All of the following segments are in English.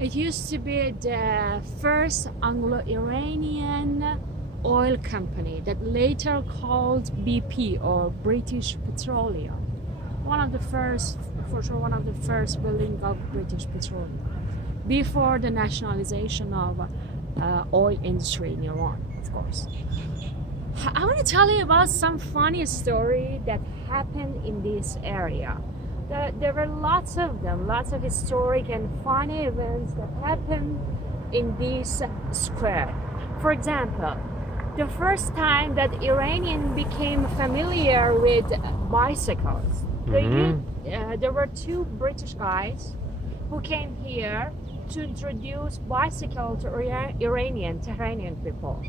It used to be the first Anglo-Iranian oil company that later called BP, or British Petroleum. One of the first, for sure, one of the first building of British Petroleum before the nationalization of oil industry in Iran, of course. I want to tell you about some funny story that happened in this area. There were lots of them, lots of historic and funny events that happened in this square. For example, the first time that Iranians became familiar with bicycles, there were two British guys who came here to introduce bicycle to Tehranian people.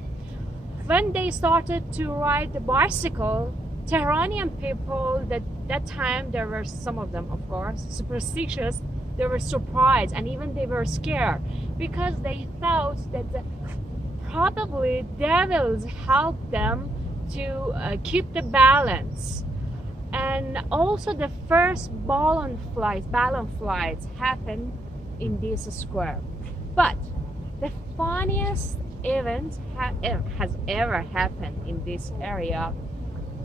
When they started to ride the bicycle, Tehranian people, that time there were some of them, of course, superstitious. They were surprised and even they were scared because they thought that probably devils helped them to keep the balance. And also the first balloon flights happened in this square. But the funniest event has ever happened in this area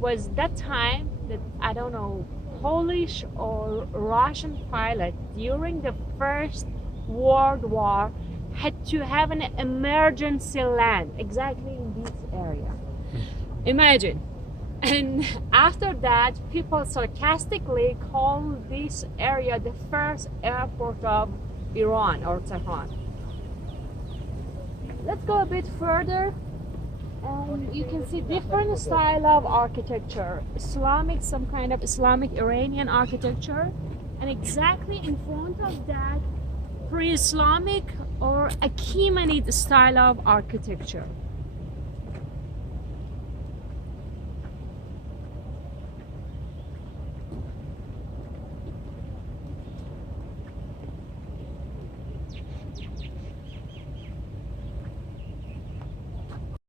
was that time that, I don't know, Polish or Russian pilot during the First World War had to have an emergency land exactly in this area. Imagine. And after that, people sarcastically call this area the first airport of Iran or Tehran. Let's go a bit further, and you can see different style of architecture. Islamic, some kind of Islamic Iranian architecture, and exactly in front of that, pre-Islamic or Achaemenid style of architecture.